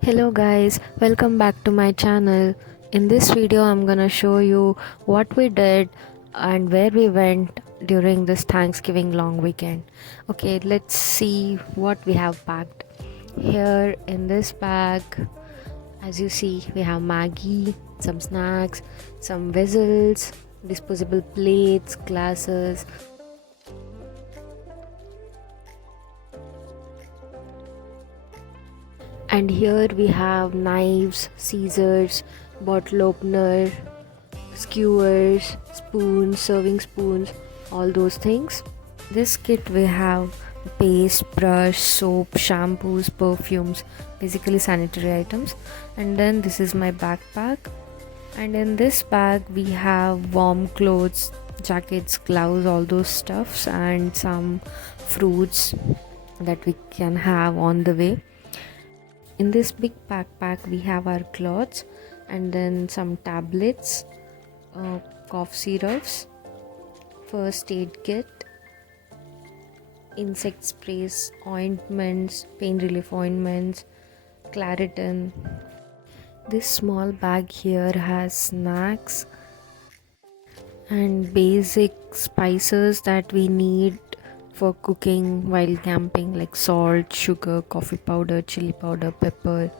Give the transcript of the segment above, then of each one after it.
Hello guys, welcome back to my channel. In this video I'm gonna show you what we did and where we went during this Thanksgiving long weekend. Okay, let's see what we have packed. Here in this bag, as you see, we have Maggie, some snacks, some vessels, disposable plates, glasses, and here we have knives, scissors, bottle opener, skewers, spoons, serving spoons, all those things. This kit we have paste, brush, soap, shampoos, perfumes, basically sanitary items. And then this is my backpack. And in this bag we have warm clothes, jackets, gloves, all those stuffs, and some fruits that we can have on the way. In this big backpack we have our clothes and then some tablets, cough syrups, first aid kit, insect sprays, ointments, pain relief ointments, Claritin. This small bag here has snacks and basic spices that we need for cooking while camping, like salt, sugar, coffee powder, chili powder, pepper.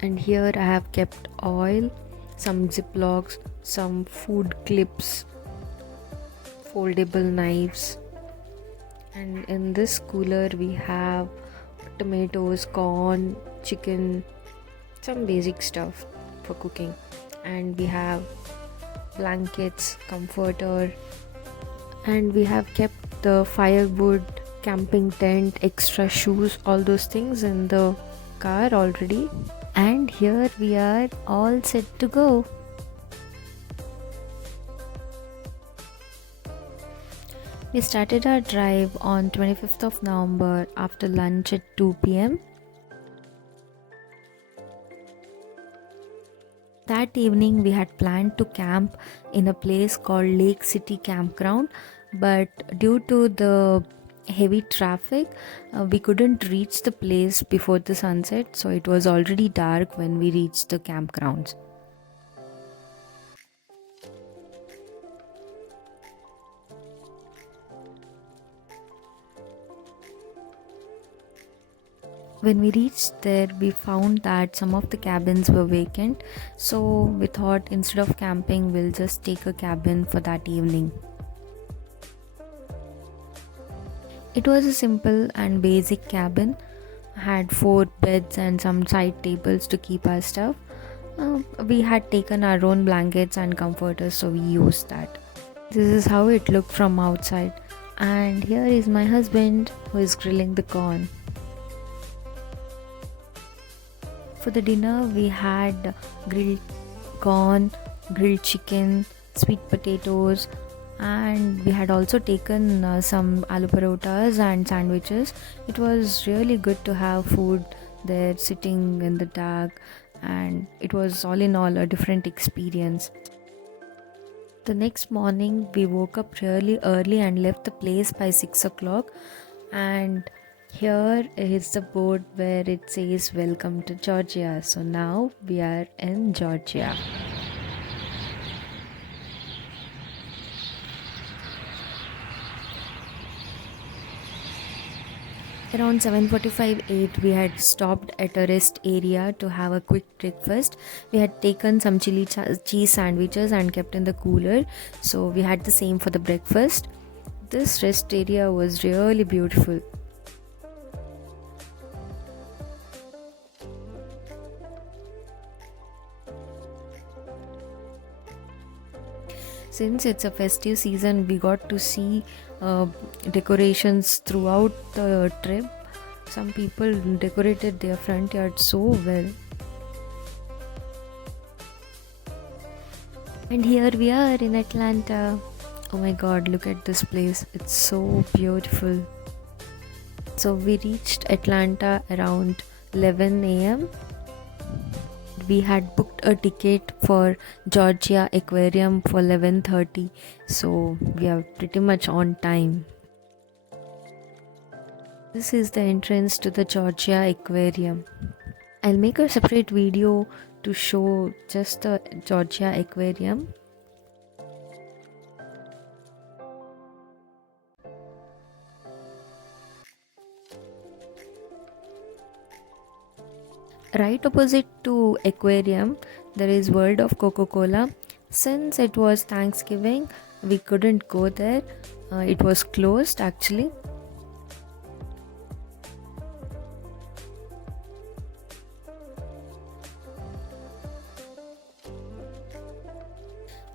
And here I have kept oil, some ziplocs, some food clips, foldable knives, and in this cooler we have tomatoes, corn, chicken, some basic stuff for cooking, and we have blankets, comforter, and we have kept the firewood, camping tent, extra shoes, all those things in the car already. And here we are all set to go. We started our drive on 25th of November after lunch at 2 p.m. That evening we had planned to camp in a place called Lake City Campground, but due to the heavy traffic, we couldn't reach the place before the sunset, so it was already dark when we reached the campgrounds. When we reached there, we found that some of the cabins were vacant, so we thought instead of camping, we'll just take a cabin for that evening. It was a simple and basic cabin, had 4 beds and some side tables to keep our stuff. We had taken our own blankets and comforters, so we used that. This is how it looked from outside. And here is my husband who is grilling the corn. For the dinner, we had grilled corn, grilled chicken, sweet potatoes, and we had also taken some aloo parotas and sandwiches. It was really good to have food there sitting in the dark, and it was all in all a different experience. The next morning, we woke up really early and left the place by 6 o'clock, and here is the board where it says welcome to Georgia. So now we are in Georgia. Around 7:45 8 we had stopped at a rest area to have a quick breakfast. We had taken some chili cheese sandwiches and kept in the cooler, so we had the same for the breakfast. This rest area was really beautiful. Since it's a festive season, we got to see decorations throughout the trip. Some people decorated their front yard so well. And here we are in Atlanta. Oh my god, look at this place. It's so beautiful. So we reached Atlanta around 11 a.m. We had booked a ticket for Georgia Aquarium for 11:30, so we are pretty much on time. This is the entrance to the Georgia Aquarium. I'll make a separate video to show just the Georgia Aquarium. Right opposite to aquarium there is World of Coca-Cola. Since it was Thanksgiving, we couldn't go there. It was closed actually.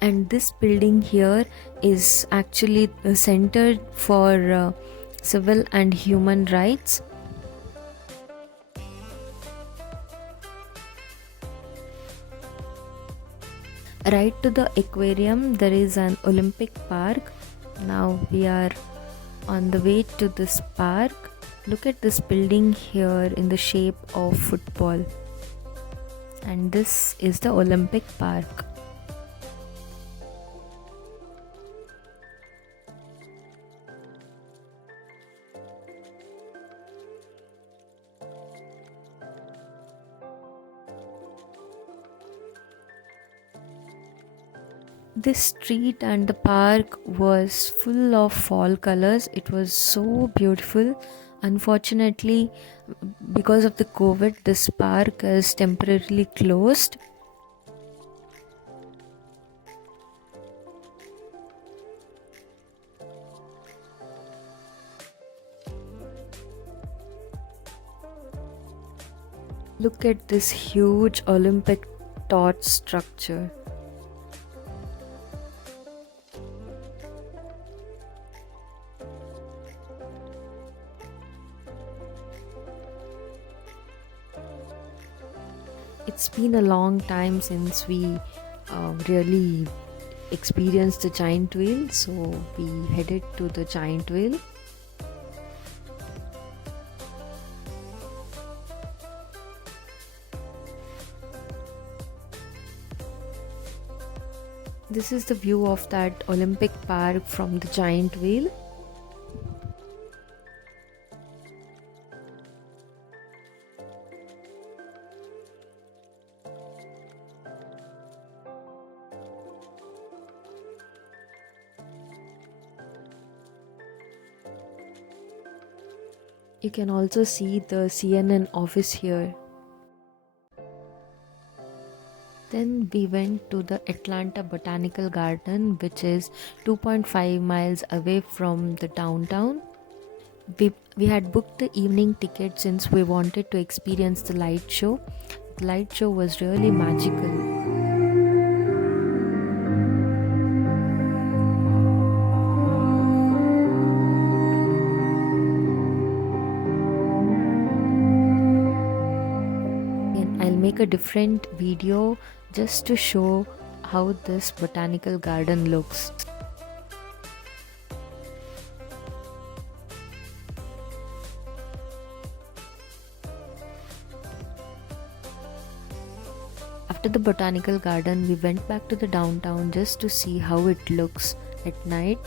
And this building here is actually centered for civil and human rights. Right to the aquarium there is an Olympic park. Now we are on the way to this park. Look at this building here in the shape of football, and this is the Olympic park. This street and the park was full of fall colors. It was so beautiful. Unfortunately, because of the COVID, this park is temporarily closed. Look at this huge Olympic torch structure. It's been a long time since we really experienced the giant wheel, so we headed to the giant wheel. This is the view of that Olympic park from the giant wheel. You can also see the CNN office here. Then we went to the Atlanta Botanical Garden, which is 2.5 miles away from the downtown. We had booked the evening ticket since we wanted to experience the light show. The light show was really magical. I'll make a different video just to show how this botanical garden looks. After the botanical garden, we went back to the downtown just to see how it looks at night.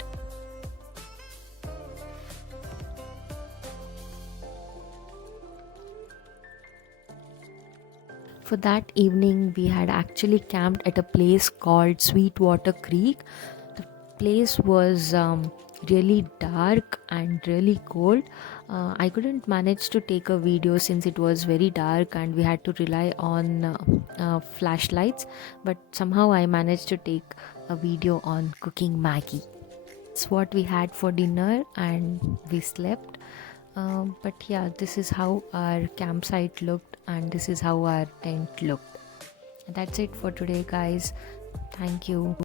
For that evening, we had actually camped at a place called Sweetwater Creek. The place was really dark and really cold. I couldn't manage to take a video since it was very dark and we had to rely on flashlights, but somehow I managed to take a video on cooking Maggie. It's what we had for dinner and we slept. But yeah, this is how our campsite looked and this is how our tent looked. That's it for today, guys. Thank you.